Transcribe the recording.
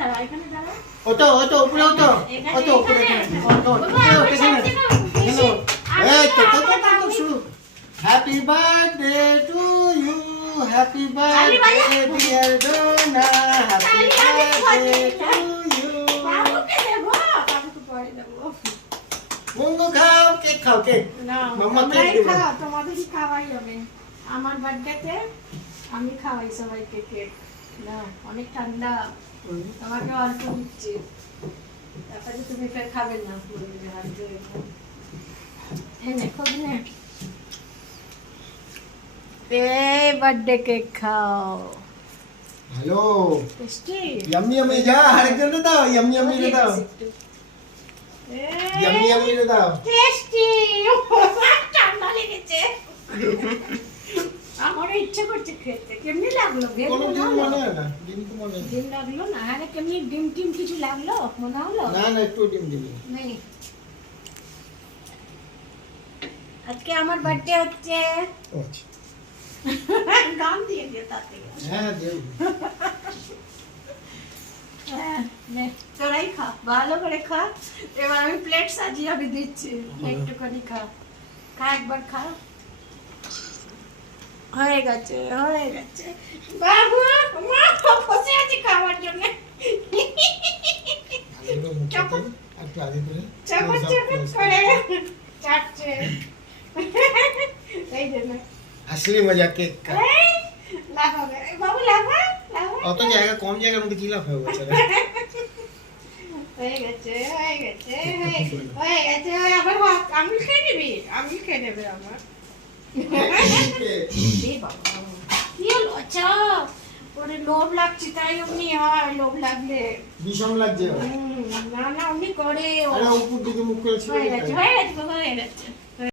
দাঁড়া, এখানে দাঁড়া। ওতো উপরে ওতো উপরে এই তো শুরু। Happy birthday to you, happy birthday dear Dona, happy birthday to you. বাবুকে দেবো, বাবুকে পরে দেবো। মুঙ্গু খাও, কেক খাও, কেক। না, মাম্মা কেক তোমরাই দেবে। খাও, তোমাদেরই খাওয়াই হবে। আমার বার্থডেতে আমি খাওয়াই সবাইকে কেক। না, অনেক ঠান্ডা, তোমাকে অল্প দিচ্ছি, তারপরে তুমি ফের খাবে না। বলবে হাতে এনে খোঁজ নে, বার্থডে কেক খাও। হ্যালো, টেস্টি, ইয়াম্মি ইয়াম্মি, যা আরেকজন দাও, ইয়াম্মি ইয়াম্মি দাও, ইয়াম্মি ইয়াম্মি দাও। টেস্টি, ঠান্ডা লেগেছে। আমার ইচ্ছে করছে খেতে। কেমনি লাগলো? কোনো দিন মনে হয় না, দিন তো মনে হয় ডিম লাগলো না? আরে কেমনি ডিম টিম কিছু লাগলো মনে হলো? না, একটু ডিম দিবি। নেই। আজকে আমার বার্থডে হচ্ছে। আচ্ছা, গান দিয়ে দিয়ে তাতে। হ্যাঁ দেব। নে, তোরাই খা, ভালো করে খা। এবার আমি প্লেট সাজিয়ে আমি দিচ্ছি, একটুখানি খা। খা, একবার খা। হয়ে গেছে, হয়ে গেছে। বাবু, মা বসে আছি খাওয়ার জন্য। চকর একটু আগে করে চকর চকর করে চাটছে। এই যে না, আসলে মজা কেক কা। এই, লাফাবে। এই বাবু লাফা, লাফা। অত জায়গা, কম জায়গার মধ্যে কি লাভ হবে বেচারা। হয়ে গেছে, হয়ে গেছে, হয়ে গেছে। আবার হাত আঙুল খেয়ে নিবি, আঙুল খেয়ে নেবে আমার। এই বাবা, কি হলো? আচ্ছা, ওরে লোভ লাগছে তাই অমনি হয়, লোভ লাগলে। বিষম লাগছে। না না, অমনি করে ও। আরে উপর দিকে মুখ করে ছিল। হয়ে গেছে, হয়ে গেছে, হয়ে গেছে।